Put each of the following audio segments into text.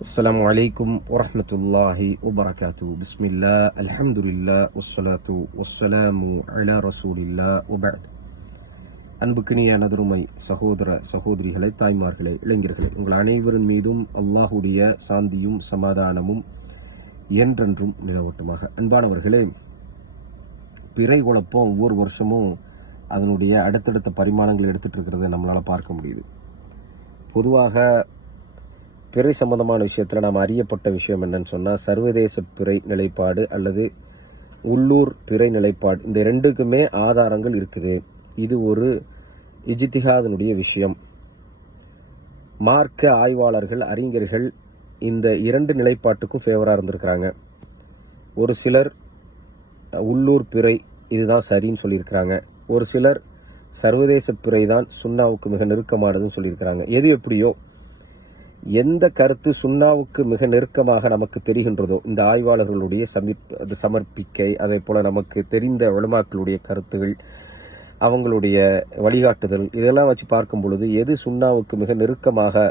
السلام عليكم ورحمة الله وبركاته بسم الله الحمد لله والصلاة والسلام على رسول الله وبعد அன்புக்கினிய நதுருமை சகோதர சகோதரிகளை தாய்மார்களே இளைஞர்களே உங்கள் அனைவரின் மீதும் அல்லாஹுடைய சாந்தியும் சமாதானமும் என்றென்றும் நிலவட்டுமாக அன்பானவர்களே பிறை குழப்பம் ஒவ்வொரு வருஷமும் அதனுடைய அடுத்தடுத்த பரிமாணங்கள் எடுத்துட்டு இருக்கிறத நம்மளால் பார்க்க முடியுது பொதுவாக பிறை சம்பந்தமான விஷயத்தில் நாம் அறியப்பட்ட விஷயம் என்னன்னு சொன்னால் சர்வதேச பிறை நிலைப்பாடு அல்லது உள்ளூர் பிறை நிலைப்பாடு இந்த ரெண்டுக்குமே ஆதாரங்கள் இருக்குது. இது ஒரு இஜித்திகாதனுடைய விஷயம். மார்க்க ஆய்வாளர்கள் அறிஞர்கள் இந்த இரண்டு நிலைப்பாட்டுக்கும் ஃபேவராக இருந்திருக்கிறாங்க. ஒரு சிலர் உள்ளூர் பிறை இதுதான் சரின்னு சொல்லியிருக்கிறாங்க. ஒரு சிலர் சர்வதேச பிறை தான் சுண்ணாவுக்கு மிக நெருக்கமானதுன்னு சொல்லியிருக்கிறாங்க. எது எப்படியோ எந்த கருத்து சுண்ணாவுக்கு மிக நெருக்கமாக நமக்கு தெரிகின்றதோ இந்த ஆய்வாளர்களுடைய சமீப் அது சமர்ப்பிக்கை அதே போல் நமக்கு தெரிந்த உலமாக்களுடைய கருத்துகள் அவங்களுடைய வழிகாட்டுதல் இதெல்லாம் வச்சு பார்க்கும் பொழுது எது சுண்ணாவுக்கு மிக நெருக்கமாக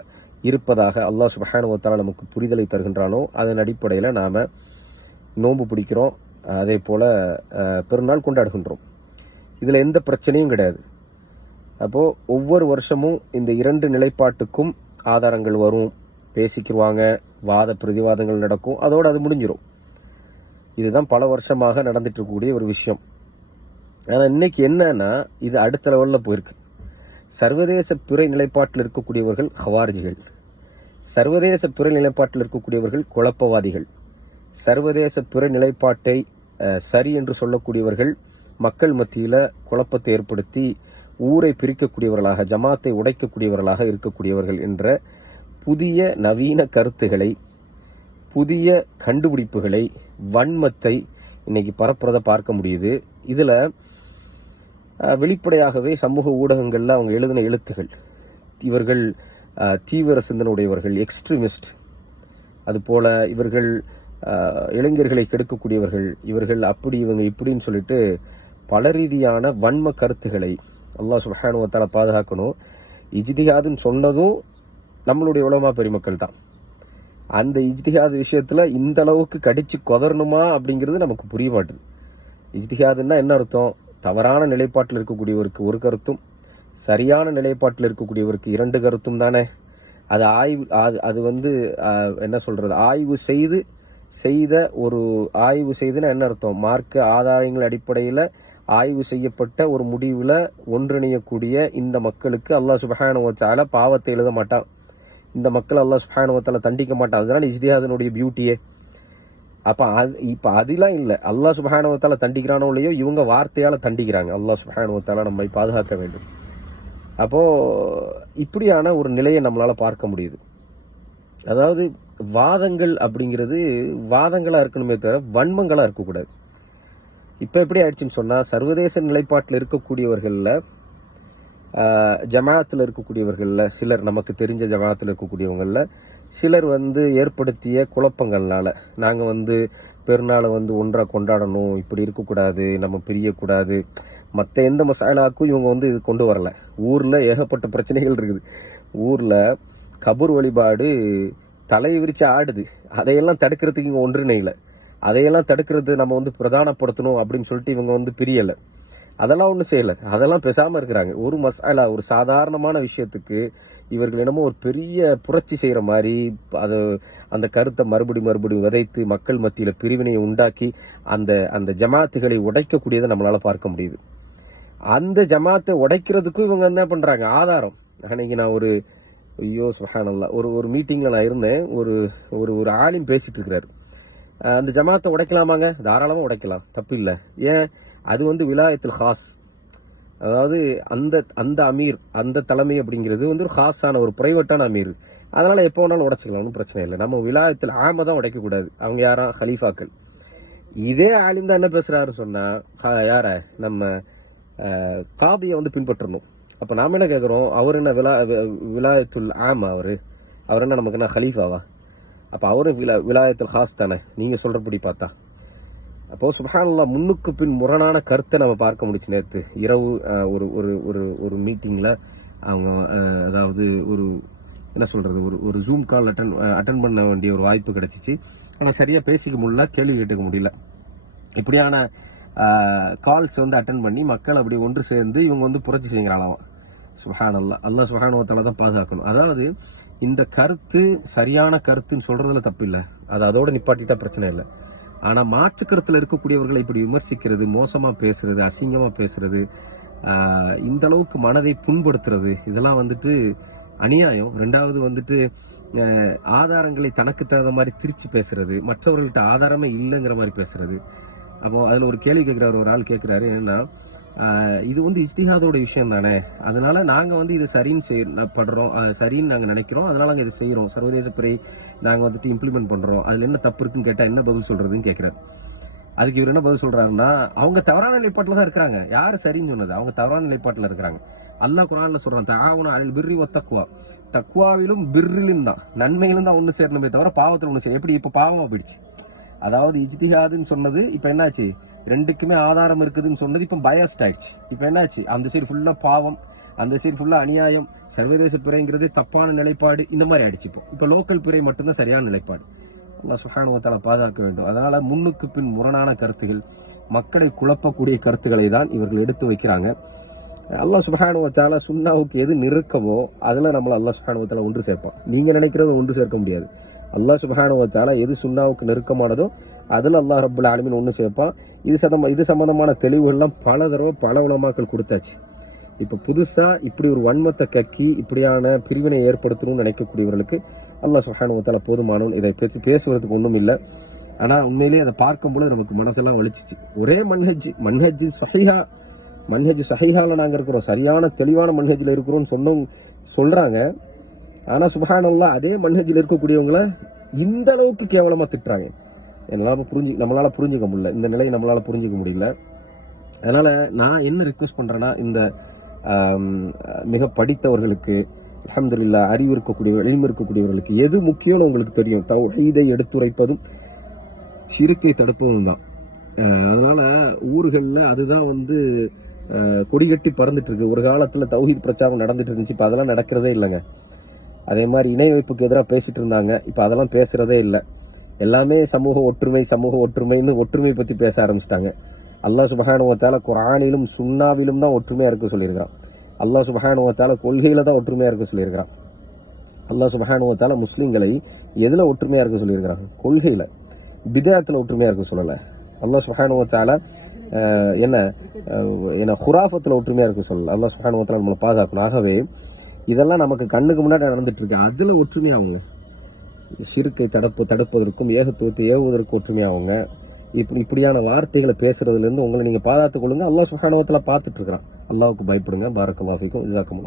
இருப்பதாக அல்லாஹ் சுபஹானுவத்தால் நமக்கு புரிதலை தருகின்றானோ அதன் அடிப்படையில் நாம் நோன்பு பிடிக்கிறோம். அதே போல் பெருநாள் கொண்டாடுகின்றோம். இதில் எந்த பிரச்சனையும் கிடையாது. அப்போது ஒவ்வொரு வருஷமும் இந்த இரண்டு நிலைப்பாட்டுக்கும் ஆதாரங்கள் வரும் பேசிக்கிடுவாங்க வாத பிரதிவாதங்கள் நடக்கும் அதோடு அது முடிஞ்சிடும் இதுதான் பல வருஷமாக நடந்துட்டு இருக்கக்கூடிய ஒரு விஷயம். ஆனால் இன்னைக்கு என்னன்னா இது அடுத்த லெவலில் போயிருக்கு. சர்வதேச பிறை நிலைப்பாட்டில் இருக்கக்கூடியவர்கள் ஹவார்ஜிகள். சர்வதேச பிற நிலைப்பாட்டில் இருக்கக்கூடியவர்கள் குழப்பவாதிகள். சர்வதேச பிற நிலைப்பாட்டை சரி என்று சொல்லக்கூடியவர்கள் மக்கள் மத்தியில் குழப்பத்தை ஏற்படுத்தி ஊரை பிரிக்கக்கூடியவர்களாக ஜமாத்தை உடைக்கக்கூடியவர்களாக இருக்கக்கூடியவர்கள் என்ற புதிய நவீன கருத்துகளை புதிய கண்டுபிடிப்புகளை வன்மத்தை இன்றைக்கி பரப்புறதை பார்க்க முடியுது. இதில் வெளிப்படையாகவே சமூக ஊடகங்களில் அவங்க எழுதின எழுத்துகள். இவர்கள் தீவிர சிந்தனையுடையவர்கள் எக்ஸ்ட்ரீமிஸ்ட். அதுபோல் இவர்கள் இளைஞர்களை கெடுக்கக்கூடியவர்கள். இவர்கள் அப்படி இவங்க இப்படின்னு சொல்லிட்டு பல ரீதியான வன்ம கருத்துக்களை அல்லாஹ் சுபஹானுவத்தால் பாதுகாக்கணும். இஜ்திஹாதுன்னு சொன்னதும் நம்மளுடைய உலமா பெருமக்கள் தான். அந்த இஜ்திஹாது விஷயத்தில் இந்த அளவுக்கு கடித்து கொதரணுமா அப்படிங்கிறது நமக்கு புரிய மாட்டுது. இஜ்திஹாதுன்னா என்ன அர்த்தம்? தவறான நிலைப்பாட்டில் இருக்கக்கூடியவருக்கு ஒரு கருத்தும் சரியான நிலைப்பாட்டில் இருக்கக்கூடியவருக்கு இரண்டு கருத்தும் தானே. அது ஆய்வு அது அது வந்து என்ன சொல்கிறது ஆய்வு செய்து செய்த ஒரு ஆய்வு செய்துன்னா என்ன அர்த்தம்? மார்க்க ஆதாரங்கள் அடிப்படையில் ஆய்வு செய்யப்பட்ட ஒரு முடிவில் ஒன்றிணையக்கூடிய இந்த மக்களுக்கு அல்லாஹ் சுபஹானுவத்தால பாவத்தை எழுத மாட்டான். இந்த மக்கள் அல்லாஹ் சுபஹானுவத்தால தண்டிக்க மாட்டான். அதுதான் இஜ்திஹாதனுடைய பியூட்டியே அப்போ அது இப்போ அதெல்லாம் இல்லை. அல்லாஹ் சுபஹானுவத்தால தண்டிக்கிறானோ இல்லையோ இவங்க வார்த்தையால் தண்டிக்கிறாங்க. அல்லாஹ் சுபஹானுவத்தால நம்மை பாதுகாக்க வேண்டும். அப்போது இப்படியான ஒரு நிலையை நம்மளால் பார்க்க முடியுது. அதாவது வாதங்கள் அப்படிங்கிறது வாதங்களாக இருக்கணுமே தவிர வன்மங்களாக இருக்கக்கூடாது. இப்போ எப்படி ஆயிடுச்சுன்னு சொன்னால் சர்வதேச நிலைப்பாட்டில் இருக்கக்கூடியவர்களில் ஜமாத்தில் இருக்கக்கூடியவர்களில் சிலர் நமக்கு தெரிஞ்ச ஜமாத்தில் இருக்கக்கூடியவங்களில் சிலர் வந்து ஏற்படுத்திய குழப்பங்கள்னால நாங்கள் வந்து பெருநாளை வந்து ஒன்றாக கொண்டாடணும் இப்படி இருக்கக்கூடாது நம்ம பிரியக்கூடாது மற்ற எந்த மசாலாக்கும் இவங்க வந்து இது கொண்டு வரலை. ஊரில் ஏகப்பட்ட பிரச்சனைகள் இருக்குது. ஊரில் கபூர் வழிபாடு தலை விரித்து ஆடுது. அதையெல்லாம் தடுக்கிறதுக்கு இங்கே ஒன்றிணையில அதையெல்லாம் தடுக்கிறது நம்ம வந்து பிரதானப்படுத்தணும் அப்படின்னு சொல்லிட்டு இவங்க வந்து பிரியலை. அதெல்லாம் ஒன்றும் செய்யலை. அதெல்லாம் பேசாமல் இருக்கிறாங்க. ஒரு மசாலா ஒரு சாதாரணமான விஷயத்துக்கு இவர்கள் என்னமோ ஒரு பெரிய புரட்சி செய்கிற மாதிரி அதை அந்த கருத்தை மறுபடி மறுபடியும் விதைத்து மக்கள் மத்தியில் பிரிவினையை உண்டாக்கி அந்த அந்த ஜமாத்துகளை உடைக்கக்கூடியதை நம்மளால் பார்க்க முடியுது. அந்த ஜமாத்தை உடைக்கிறதுக்கும் இவங்க என்ன பண்ணுறாங்க ஆதாரம். அன்னைக்கு நான் ஒரு ஐயோ சுஹானல்லா ஒரு ஒரு மீட்டிங்கில் நான் இருந்தேன். ஒரு ஒரு ஒரு ஆலிம் பேசிகிட்டு இருக்கிறாரு. அந்த ஜமாத்தை உடைக்கலாமாங்க? தாராளமாக உடைக்கலாம். தப்பு இல்லை ஏன்? அது வந்து விலாயத்தில் ஹாஸ். அதாவது அந்த அந்த அமீர் அந்த தலைமை அப்படிங்கிறது வந்து ஒரு ஹாஸான ஒரு பிரைவேட்டான அமீர். அதனால் எப்போ வேணாலும் உடைச்சிக்கலாம். ஒன்றும் பிரச்சனை இல்லை. நம்ம விலாயத்தில் ஆமை தான் உடைக்கக்கூடாது. அவங்க யாரா? ஹலீஃபாக்கள். இதே ஆலிம் தான் என்ன பேசுகிறாரு சொன்னால் யார? நம்ம காதியை வந்து பின்பற்றணும். அப்போ நாம என்ன கேட்குறோம் அவர் என்ன விலா வி- விலாயத்துல் ஆமா அவர்? அவர் என்ன நமக்கு என்ன ஹலீஃபாவா? அப்போ அவரும் விலா விலாயத்துல் ஹாஸ் தானே? நீங்கள் சொல்கிறபடி பார்த்தா. அப்போது சுபஹானல்லா முன்னுக்கு பின் முரணான கருத்தை நம்ம பார்க்க முடிச்சு நேற்று இரவு ஒரு ஒரு ஒரு ஒரு மீட்டிங்கில் அவங்க அதாவது ஒரு என்ன சொல்கிறது ஒரு ஒரு ஜூம் கால் அட்டன் அட்டன் பண்ண வேண்டிய ஒரு வாய்ப்பு கிடச்சிச்சு. ஆனால் சரியாக பேசிக்க முடியல கேள்வி கேட்டுக்க முடியல. இப்படியான கால்ஸ் வந்து அட்டன் பண்ணி மக்கள் அப்படி ஒன்று சேர்ந்து இவங்க வந்து புரட்சி செய்கிறாங்களாம். சுஹான் அல்லா அல்லாஹ் சுஹானுவத்தால தான் பாதுகாக்கணும். அதாவது இந்த கருத்து சரியான கருத்துன்னு சொல்கிறதுல தப்பு இல்லை அது அதோட நிப்பாட்டிட்டா பிரச்சனை இல்லை. ஆனால் மாற்று கருத்தில் இருக்கக்கூடியவர்களை இப்படி விமர்சிக்கிறது மோசமாக பேசுறது அசிங்கமாக பேசுறது இந்த அளவுக்கு மனதை புண்படுத்துறது இதெல்லாம் வந்துட்டு அநியாயம். ரெண்டாவது வந்துட்டு ஆதாரங்களை தனக்கு தகுந்த மாதிரி திரிச்சு பேசுறது மற்றவர்கள்ட்ட ஆதாரமே இல்லைங்கிற மாதிரி பேசுறது. அப்போ அதில் ஒரு கேள்வி கேட்குறாரு ஒரு ஆள் கேட்குறாரு என்னென்னா இது வந்து இஜ்திஹாதோட விஷயம் தானே? அதனால நாங்கள் வந்து இது சரின்னு செய் படுறோம் சரின்னு நாங்கள் நினைக்கிறோம். அதனால நாங்கள் இதை செய்கிறோம் சர்வதேச பிறை நாங்கள் வந்துட்டு இம்ப்ளிமெண்ட் பண்ணுறோம் அதில் என்ன தப்பு இருக்குன்னு கேட்டால் என்ன பதில் சொல்கிறதுன்னு கேட்குறாரு அதுக்கு இவர் என்ன பதில் சொல்கிறாருன்னா அவங்க தவறான நிலைப்பாட்டில் தான் இருக்கிறாங்க. யார் சரின்னு சொன்னது? அவங்க தவறான நிலைப்பாட்டில் இருக்கிறாங்க. அல்லாஹ் குரானில் சொல்கிறாங்க தாவுன அனில் பிர்ரி ஒ தக்குவா தக்குவாவிலும் பிர்ரிலும் தான். நன்மையிலும் தான் ஒன்று சேரணுமே தவிர பாவத்தில் ஒன்று சேரும் எப்படி? இப்போ பாவமாக போயிடுச்சு. அதாவது இஜ்திஹாதுன்னு சொன்னது இப்போ என்னாச்சு? ரெண்டுக்குமே ஆதாரம் இருக்குதுன்னு சொன்னது இப்போ பயஸ்ட் ஆயிடுச்சு. இப்போ என்னாச்சு? அந்த சைடு ஃபுல்லாக பாவம் அந்த சைடு ஃபுல்லாக அநியாயம் சர்வதேச பிறைங்கிறது தப்பான நிலைப்பாடு இந்த மாதிரி ஆயிடுச்சு இப்போ. இப்போ லோக்கல் பிறை மட்டும்தான் சரியான நிலைப்பாடு. அல்லாஹ் சுஹானுவத்தால பாதுகாக்க வேண்டும். அதனால் முன்னுக்கு பின் முரணான கருத்துகள் மக்களை குழப்பக்கூடிய கருத்துக்களை தான் இவர்கள் எடுத்து வைக்கிறாங்க. அல்லா சுபஹானுவத்தால சுண்ணாவுக்கு எது நெருக்கமோ அதில் நம்மளை அல்லா சுபஹானுவத்தால ஒன்று சேர்ப்பான். நீங்கள் நினைக்கிறத ஒன்று சேர்க்க முடியாது. அல்லாஹ் சுபஹானுவத்தால எது சுண்ணாவுக்கு நெருக்கமானதோ அதில் அல்லாஹ் ரபுல் ஆலமின் ஒன்று சேர்ப்பான். இது சதம் இது சம்மந்தமான தெளிவுகள்லாம் பல தடவை பல உலமாக்கள் கொடுத்தாச்சு. இப்போ புதுசாக இப்படி ஒரு வன்மத்தை கக்கி இப்படியான பிரிவினை ஏற்படுத்தணும்னு நினைக்கக்கூடியவர்களுக்கு அல்லாஹ் சுஹானுவத்தால போதுமானவன் இதை பற்றி பேசுவதற்கு ஒன்றும் இல்லை. ஆனால் உண்மையிலேயே அதை பார்க்கும்பொழுது நமக்கு மனசெல்லாம் வலிச்சிச்சு. ஒரே மன்ஹஜ் மன்ஹஜ் சஹிஹா மன்ஹஜ் சஹிஹாவில் நாங்கள் இருக்கிறோம். சரியான தெளிவான மன்ஹஜில் இருக்கிறோம்னு சொன்னோம் சொல்கிறாங்க ஆனால் சுபஹானல்லா அதே மன்ஹஜில் இருக்கக்கூடியவங்கள இந்த அளவுக்கு கேவலமாக திட்டுறாங்க. என்னால் புரிஞ்சு நம்மளால் புரிஞ்சுக்க முடியல. இந்த நிலையை நம்மளால் புரிஞ்சுக்க முடியல. அதனால் நான் என்ன ரிக்வெஸ்ட் பண்ணுறேன்னா இந்த மிக படித்தவர்களுக்கு அலமதுல்லா அறிவு இருக்கக்கூடிய எளிமை இருக்கக்கூடியவர்களுக்கு எது முக்கியம்னு உங்களுக்கு தெரியும்? தௌஹீதை எடுத்துரைப்பதும் சிறுக்கை தடுப்பதும் தான். அதனால் ஊர்களில் அதுதான் வந்து கொடிகட்டி பறந்துட்டு இருக்கு. ஒரு காலத்தில் தௌஹீத் பிரச்சாரம் நடந்துட்டு இருந்துச்சு. இப்போ அதெல்லாம் நடக்கிறதே இல்லைங்க. அதே மாதிரி இணை வைப்புக்கு எதிராக பேசிட்டு இருந்தாங்க. இப்போ அதெல்லாம் பேசுகிறதே இல்லை. எல்லாமே சமூக ஒற்றுமை சமூக ஒற்றுமைன்னு ஒற்றுமை பற்றி பேச ஆரம்பிச்சிட்டாங்க. அல்லாஹ் சுபஹானுவத்தால குரானிலும் சுண்ணாவிலும் தான் ஒற்றுமையாக இருக்க சொல்லியிருக்கிறான். அல்லாஹ் சுபஹானுவத்தால கொள்கையில் தான் ஒற்றுமையாக இருக்க சொல்லியிருக்கிறான். அல்லாஹ் சுபஹானுவத்தால முஸ்லீம்களை எதில் ஒற்றுமையாக இருக்க சொல்லியிருக்கிறான்? கொள்கையில். பிதாத்தில் ஒற்றுமையாக இருக்க சொல்லலை. அல்லாஹ் சுபஹானுவத்தால என்ன என்ன ஹுராஃபத்தில் ஒற்றுமையாக இருக்க சொல்லலை. அல்லாஹ் சுபஹானுவத்தால நம்மளை பாதுகாக்கணும். ஆகவே இதெல்லாம் நமக்கு கண்ணுக்கு முன்னாடி நடந்துட்டு இருக்கு அதில் ஒற்றுமையாகுங்க சிறுக்கை தடுப்பு தடுப்பதற்கும் ஏகத்துவத்தை ஏவுவதற்கும் ஒற்றுமையாகுங்க இப்படி இப்படியான வார்த்தைகளை பேசுறதுலேருந்து உங்களை நீங்கள் பாதுகாத்துக் கொள்ளுங்க. அல்லாஹ் சுஹானுவத்தில் பார்த்துட்டு இருக்கிறான். அல்லாவுக்கு பயப்படுங்க. பாரக்கல்லாஃபிக்கும் இசாக்கம்